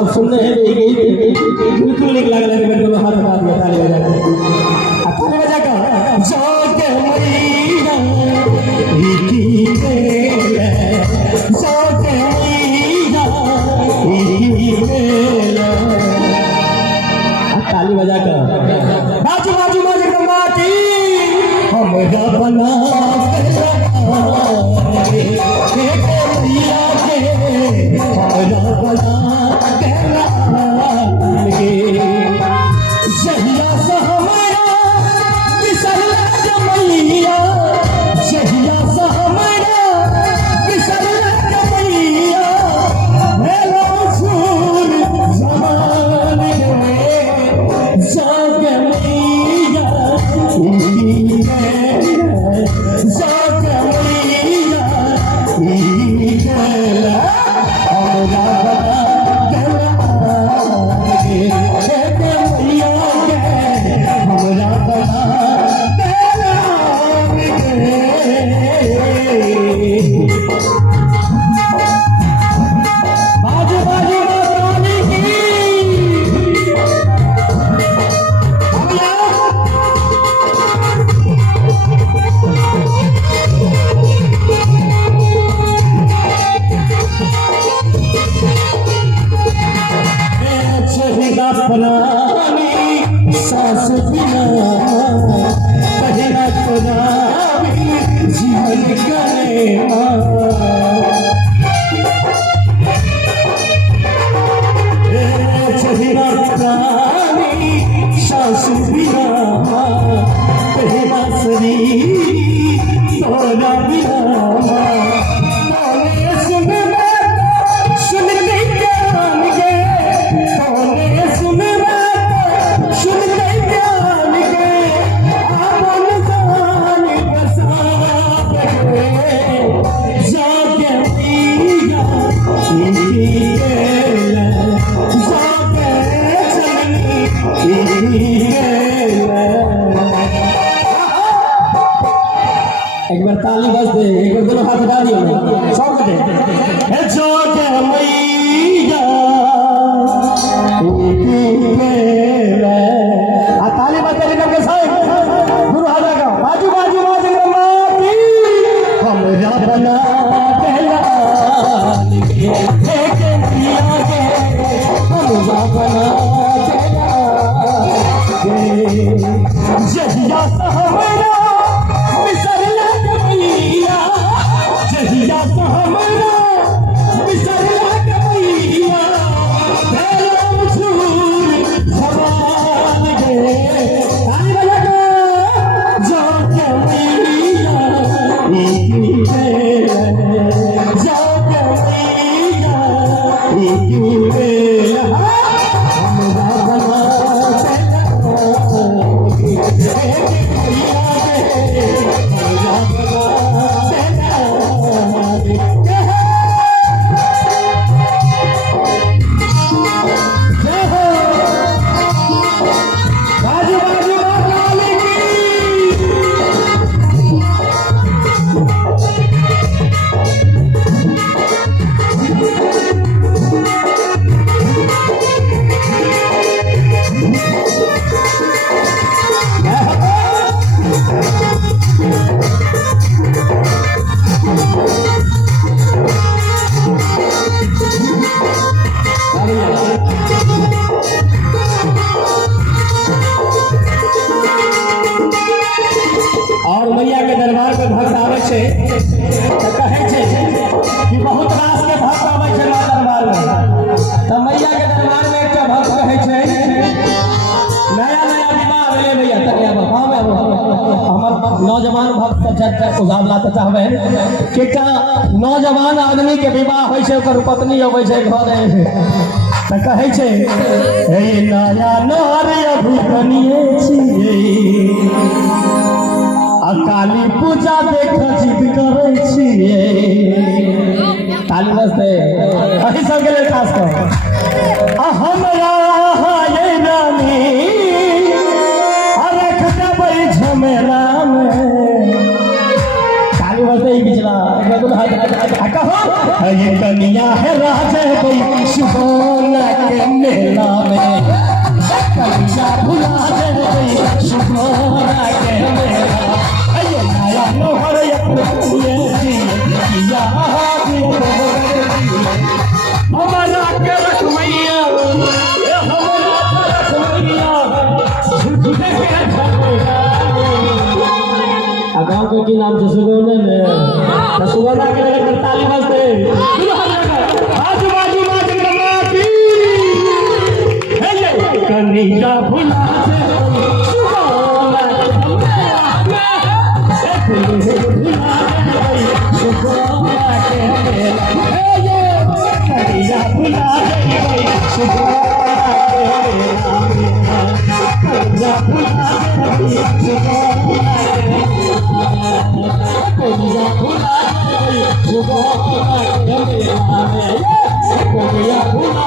सब सुनने हैं बिल्कुल एक लग रहा है मेरे को हाथ उठा दिया ताली बजा के ताली बजा कर जाके मैया इकी बेला जाके मैया इकी बेला ताली बजा कर बाजू बाजू में जगदम्बा की हमरा बना सास बिना पहला जीवन करे सास बिना पहला शरीर तोरा बिना एक बार ताली बज दे एक बार दोनों हाथ उठा दियो सब दे ए जो के मैया उठी मेरा आ ताली बज दे के साथ गुरु हाथ लगा बाजू बाजू में जगदम्बा की हमरा बना पहला एक पिया के हमरा बना पहला जहिया हमरा और मैया के दरबार पे भक्त आवे छे तो कहे छे कि बहुत रास के भक्त आवे छे मां दरबार में तो मैया के दरबार में एक भक्त कहे छे नया नया विवाह भेले भैया तनिया बाबा में हमर नौजवान भक्त चर्चा को गावला त चाहबे कि का नौजवान आदमी के विवाह होय छे ओकर पत्नी होय छे घर तो कहे छे हे नया नारी अभी कनिए छिए काली पूजा देख जिद करे छिए ताली बजते अही सब के लिए खास कर हमरा ये रानी रख देबै झमेला में ताली बजते ही बिचला कहो ये कन्या है राजा गई सुगोना के मेला में, कन्या भुला गई सुगोना के मेला। ये नया नोहर ये किया हमारा के रखमैया, हमारा रखमैया झूठे के झगड़ा। गाँव के की नाम से सुगोना में सुगोना के लिए ताली बजते आजू बाजू कन्या भुला भुला